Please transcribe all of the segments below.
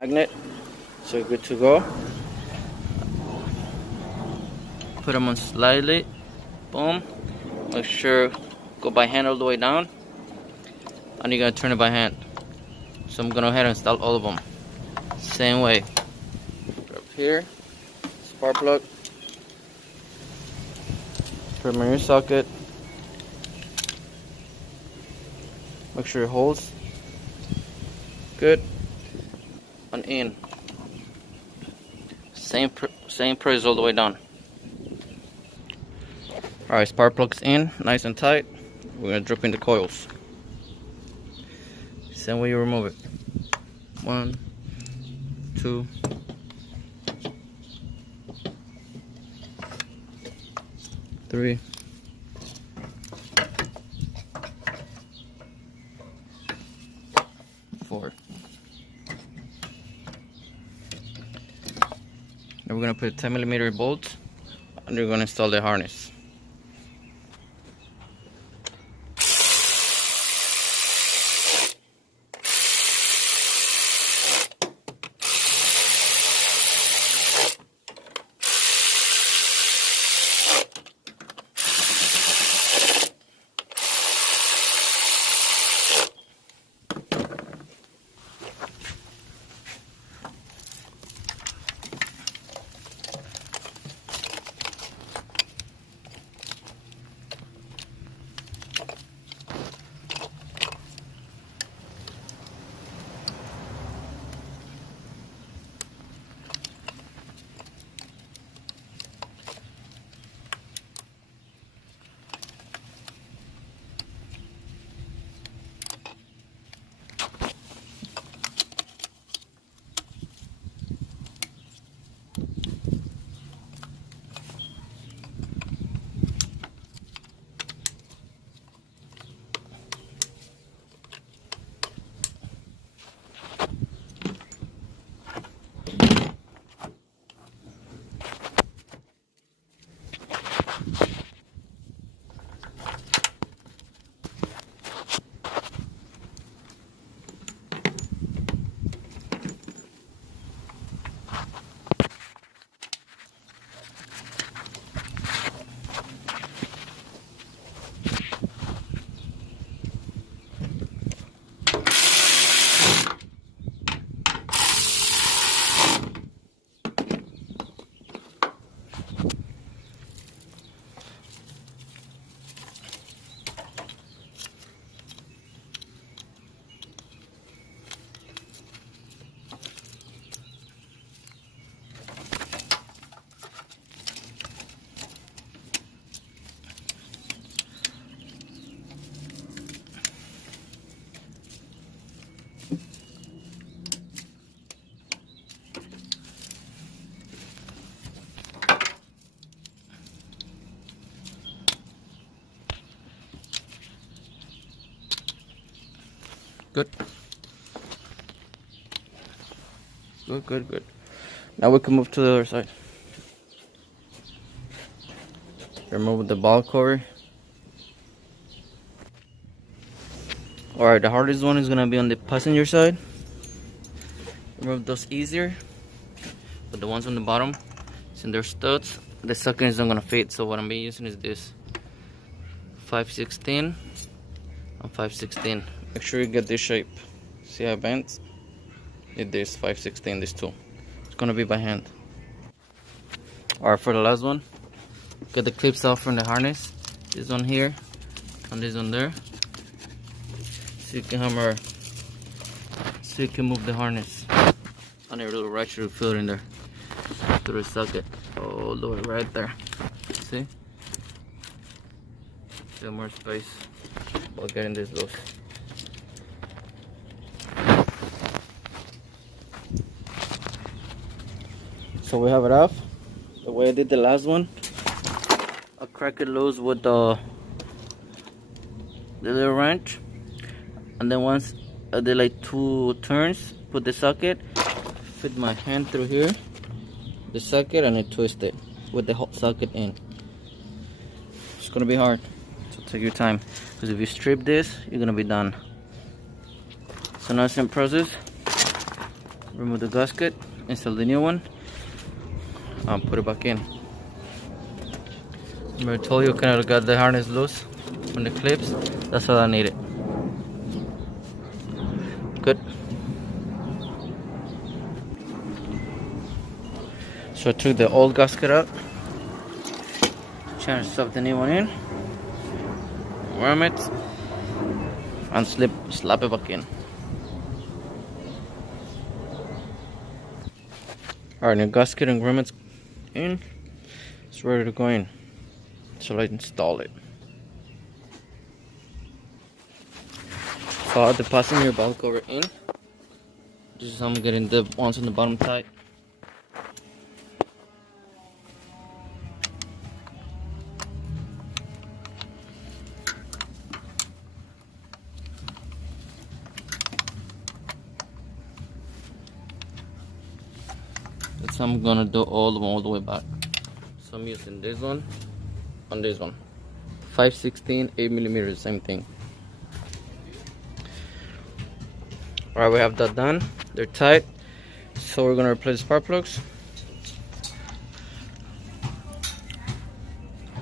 magnet, so you're good to go. Put them on slightly, boom. Make sure go by hand all the way down, and you're gonna turn it by hand. So I'm gonna go ahead and install all of them same way. Up here, spark plug, put them in your socket. Make sure it holds good, and in. Same press all the way down. Alright, spark plugs in, nice and tight. We're gonna drop in the coils. Same way you remove it. 1, 2, 3, 4. Now we're gonna put 10mm bolts, and we're gonna install the harness. Good. Good. Now we can move to the other side. Remove the ball cover. Alright, the hardest one is gonna be on the passenger side. Remove those easier. But the ones on the bottom, since they're studs, the socket is not gonna fit. So what I'm using is this 5/16 and 5/16. Make sure you get this shape. See how it bends? Need this 5/16, this two. It's gonna be by hand. Alright, for the last one, get the clips off from the harness. This one here and this one there. So you can hammer, so you can move the harness. And a little ratchet will fit in there through the socket. All the way right there. See? Still more space while getting this loose. So we have it off the way I did the last one. I'll crack it loose with the little wrench, and then once I did like 2 turns, put the socket, fit my hand through here, the socket, and I twist it with the hot socket in. It's gonna be hard, so take your time, because if you strip this, you're gonna be done. So now it's in process. remove the gasket, install the new one, and put it back in. Remember I told you kind of got the harness loose from the clips. That's all I needed. Good. So I took the old gasket out, trying to stuff the new one in, warm it, and slap it back in. Alright, new gasket and grommets in. It's ready to go in. So let's install it. So I have the passenger valve cover in. This is how I'm getting the ones on the bottom tight. That's how I'm gonna do all the way back. So I'm using this one on this one. 5/16, 8mm, same thing. Alright, we have that done. They're tight. So we're gonna replace the spark plugs.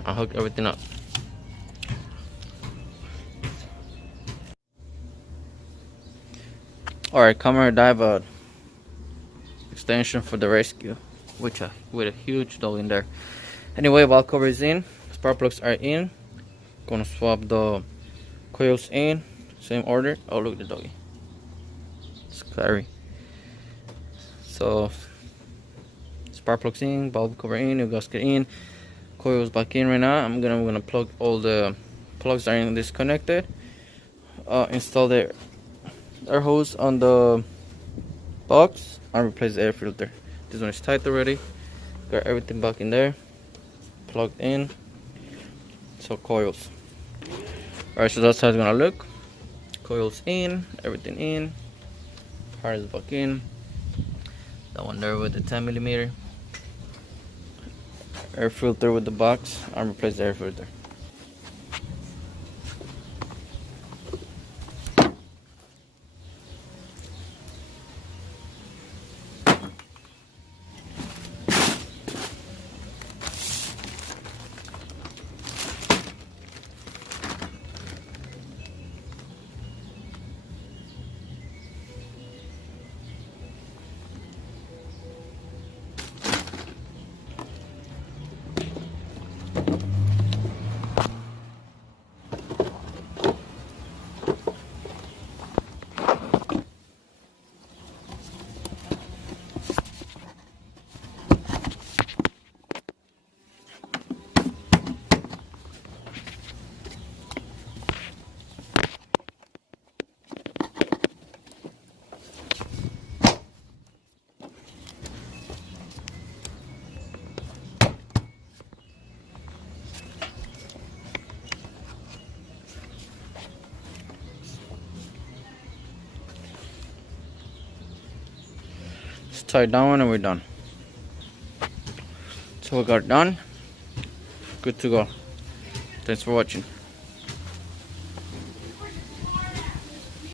I'll hook everything up. Alright, camera dive extension for the rescue, with a huge dog in there. Anyway, valve cover is in, spark plugs are in. Gonna swap the coils in, same order. Oh, look at the doggy. Scary. So spark plugs in, valve cover in, new gasket in, coils back in. Right now I'm gonna plug all the plugs are disconnected. Install the air hose on the box and replace the air filter. This one is tight already. Got everything back in there, plugged in. So coils. Alright, so that's how it's gonna look. Coils in, everything in, harness back in. That one there with the 10mm. Air filter with the box, and replace the air filter. Tie it down and we're done. So we got it done. Good to go. Thanks for watching.